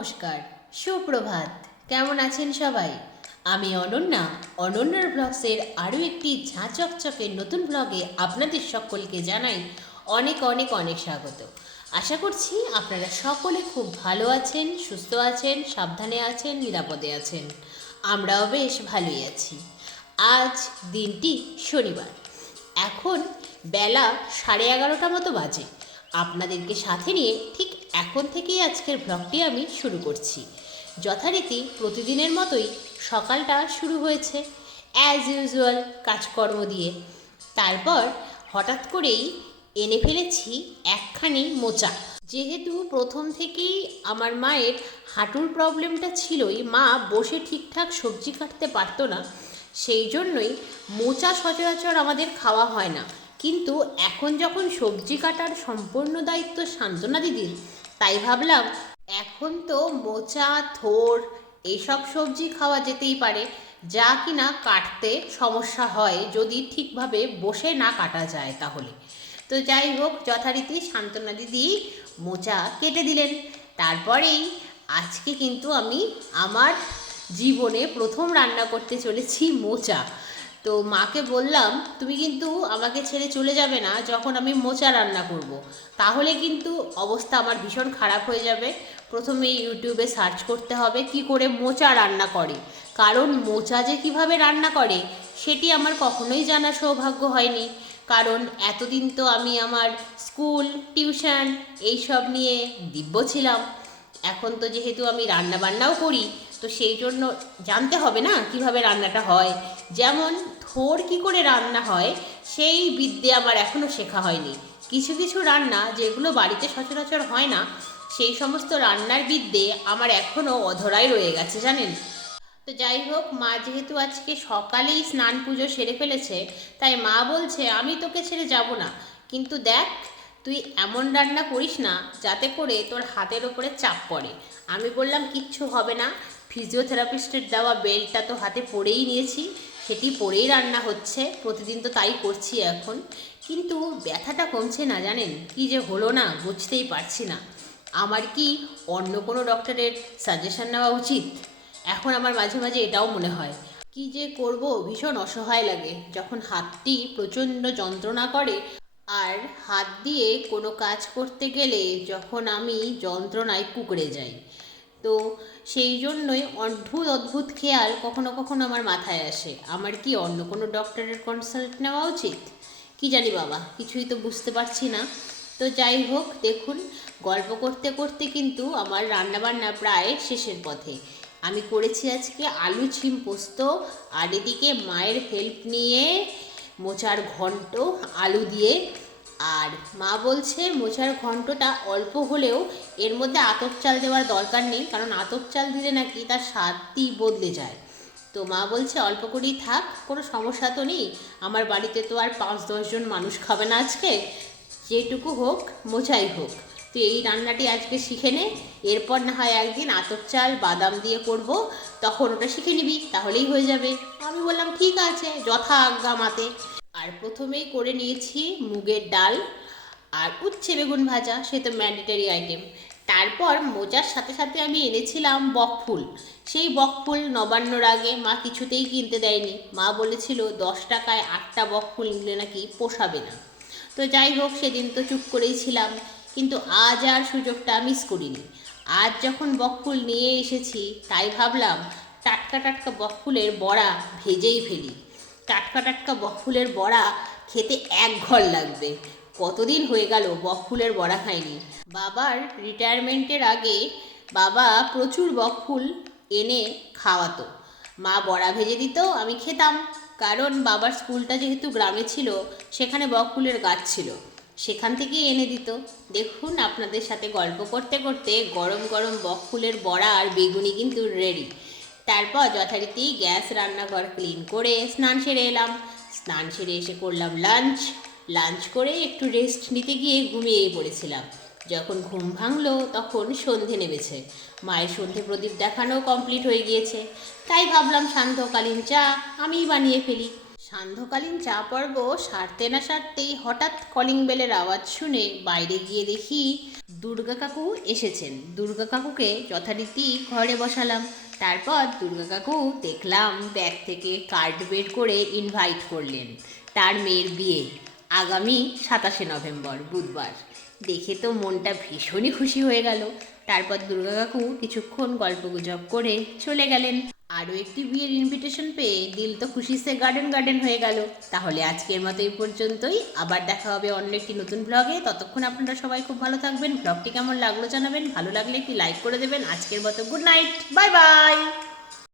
নমস্কার, সুপ্রভাত। কেমন আছেন সবাই? আমি অনন্যা। অনন্যার ব্লগসের আরও একটি ঝাঁ চকচকে নতুন ব্লগে আপনাদের সকলকে জানাই অনেক অনেক অনেক স্বাগত। আশা করছি আপনারা সকলে খুব ভালো আছেন, সুস্থ আছেন, সাবধানে আছেন, নিরাপদে আছেন। আমরাও বেশ ভালোই আছি। আজ দিনটি শনিবার। এখন বেলা সাড়ে এগারোটা মতো বাজে। আপনাদেরকে সাথে নিয়ে ঠিক এখন থেকেই আজকের ব্লগটি আমি শুরু করছি। যথারীতি প্রতিদিনের মতোই সকালটা শুরু হয়েছে অ্যাজ ইউজুয়াল কাজকর্ম দিয়ে। তারপর হঠাৎ করেই এনে ফেলেছি একখানি মোচা। যেহেতু প্রথম থেকেই আমার মায়ের হাঁটুর প্রবলেমটা ছিলই, মা বসে ঠিকঠাক সবজি কাটতে পারতো না, সেই জন্যই মোচা সচরাচর আমাদের খাওয়া হয় না। কিন্তু এখন যখন সবজি কাটার সম্পূর্ণ দায়িত্ব সান্ত্বনা দিদির, তাই ভাবলাম এখন তো মোচা, থোর এইসব সবজি খাওয়া যেতেই পারে, যা কিনা কাটতে সমস্যা হয় যদি ঠিকভাবে বসে না কাটা যায় তাহলে। তো যাই হোক, যথারীতি সান্ত্বনা দিদি মোচা কেটে দিলেন। তারপরেই আজকে কিন্তু আমি আমার জীবনে প্রথম রান্না করতে চলেছি মোচা। তো মাকে বললাম, তুমি কিন্তু আমাকে ছেড়ে চলে যাবে না যখন আমি মোচা রান্না করব। তাহলে কিন্তু অবস্থা আমার ভীষণ খারাপ হয়ে যাবে। প্রথমেই ইউটিউবে সার্চ করতে হবে কি করে মোচা রান্না করে। কারণ মোচা যে কীভাবে রান্না করে, সেটি আমার কখনোই জানা সৌভাগ্য হয়নি। কারণ এতদিন তো আমি আমার স্কুল, টিউশন এইসব নিয়ে দিব্য ছিলাম। এখন তো যেহেতু আমি রান্না বান্নাও করি তো সেই জন্য জানতে হবে না কীভাবে রান্নাটা হয়। যেমন থোর কি করে রান্না হয়, সেই বিদ্যে আমার এখনও শেখা হয়নি। কিছু কিছু রান্না যেগুলো বাড়িতে সচরাচর হয় না, সেই সমস্ত রান্নার বিদ্যে আমার এখনও অধরাই রয়ে গেছে, জানেন? তো যাই হোক, মা যেহেতু আজকে সকালেই স্নান পুজো সেরে ফেলেছে, তাই মা বলছে, আমি তোকে ছেড়ে যাব না। কিন্তু দেখ, তুই এমন রান্না করিস না যাতে করে তোর হাতের ওপরে চাপ পড়ে। আমি বললাম, কিচ্ছু হবে না। ফিজিওথেরাপিস্টের দেওয়া বেল্টটা তো হাতে পরেই নিয়েছি, সেটি পরেই রান্না হচ্ছে, প্রতিদিন তো তাই করছি এখন। কিন্তু ব্যথাটা কমছে না জানেন? কি যে হলো না, বুঝতেই পারছি না। আমার কি অন্য কোনো ডক্টরের সাজেশন নেওয়া উচিত? এখন আমার মাঝে মাঝে এটাও মনে হয়। কি যে করব, ভীষণ অসহায় লাগে। যখন হাতটি প্রচণ্ড যন্ত্রণা করে, আর হাত দিয়ে কোনো কাজ করতে গেলে যখন আমি যন্ত্রণায় কুকড়ে যাই। তো সেই জন্যই অদ্ভুত অদ্ভুত খেয়াল কখনো কখনো আমার মাথায় আসে। আমার কি অন্য কোনো ডক্টরের কনসাল্ট নেওয়া উচিত? কি জানি বাবা, কিছুই তো বুঝতে পারছি না। তো যাই হোক, দেখুন, গল্প করতে করতে কিন্তু আমার রান্নাবান্না প্রায় শেষের পথে। আমি করেছি আজকে আলু, ছিম পোস্ত আর এদিকে মায়ের হেল্প নিয়ে মোচার ঘন্ট আলু দিয়ে আর মা বলছে মোচার ঘন্টটা অল্প হলেও এর মধ্যে আতপ চাল দেওয়ার দরকার নেই, কারণ আতপ চাল দিলে নাকি তার স্বাদটি বদলে যায়। তো মা বলছে অল্প করেই থাক, কোনো সমস্যা তো নেই। আমার বাড়িতে তো আর পাঁচ দশজন মানুষ খাবে না আজকে। যেটুকু হোক মোচাই হোক। তো এই রান্নাটি আজকে শিখে নে। এরপর না হয় একদিন আতপ চাল, বাদাম দিয়ে করব। তখন ওটা শিখে নিবি, তাহলেই হয়ে যাবে। আমি বললাম, ঠিক আছে যথা আজ্ঞা মাতে। আর প্রথমেই করে নিয়েছি মুগের ডাল আর উচ্ছে বেগুন ভাজা, সে তো ম্যান্ডেটারি আইটেম তারপর মোজার সাথে সাথে আমি এনেছিলাম বকফুল সেই বকফুল নবান্নর আগে মা কিছুতেই কিনতে দেয়নি। মা বলেছিল, দশ টাকায় আটটা বকফুল নিলে নাকি পোষাবে না। তো যাই হোক, সেদিন তো চুপ করেই ছিলাম। কিন্তু আজ আর সুযোগটা মিস করিনি। আজ যখন বকফুল নিয়ে এসেছি, তাই ভাবলাম, টাটকা টাটকা বকফুলের বড়া ভেজেই ফেলি। টাটকা টাটকা বকফুলের বড়া খেতে এক ঘর লাগবে। কতদিন হয়ে গেল বকফুলের বড়া খাইনি। বাবার রিটায়ারমেন্টের আগে বাবা প্রচুর বকফুল এনে খাওয়াতো। মা বড়া ভেজে দিত, আমি খেতাম। কারণ বাবার স্কুলটা যেহেতু গ্রামে ছিল, সেখানে বকফুলের গাছ ছিল। সেখান থেকেই এনে দিত। দেখুন আপনাদের সাথে গল্প করতে করতে গরম গরম বকফুলের বড়া আর বেগুনি কিন্তু রেডি তারপর যথারীতি গ্যাস রান্নাঘর ক্লিন করে স্নান সেরে এলাম। স্নান সেরে এসে করলাম লাঞ্চ। লাঞ্চ করে একটু রেস্ট নিতে গিয়ে ঘুমিয়েই পড়েছিলাম। যখন ঘুম ভাঙলো তখন সন্ধে নেমেছে। মায়ের সন্ধে প্রদীপ দেখানো কমপ্লিট হয়ে গিয়েছে। তাই ভাবলাম সান্ধ্যকালীন চা আমিই বানিয়ে ফেলি। সান্ধ্যকালীন চা পর্ব সারতে না সারতেই হঠাৎ কলিং বেলের আওয়াজ শুনে বাইরে গিয়ে দেখি দুর্গা কাকু এসেছেন। দুর্গা কাকুকে যথারীতি ঘরে বসালাম। তারপর দুর্গা কাকু দেখলাম ব্যাগ থেকে কার্ড বের করে ইনভাইট করলেন। তার মেয়ের বিয়ে আগামী সাতাশে নভেম্বর, বুধবার। দেখে তো মনটা ভীষণই খুশি হয়ে গেল। তারপর দুর্গা কাকু কিছুক্ষণ গল্প গুজব করে চলে গেলেন। আরও একটি বিয়ের ইনভিটেশন পেয়ে দিল তো খুশিতে গার্ডেন গার্ডেন হয়ে গেল। তাহলে আজকের মতো এই পর্যন্তই। আবার দেখা হবে অন্য একটি নতুন ব্লগে ততক্ষণ আপনারা সবাই খুব ভালো থাকবেন। ব্লগটি কেমন লাগল জানাবেন। ভালো লাগলে একটি লাইক করে দেবেন। আজকের মতো গুড নাইট বাই বাই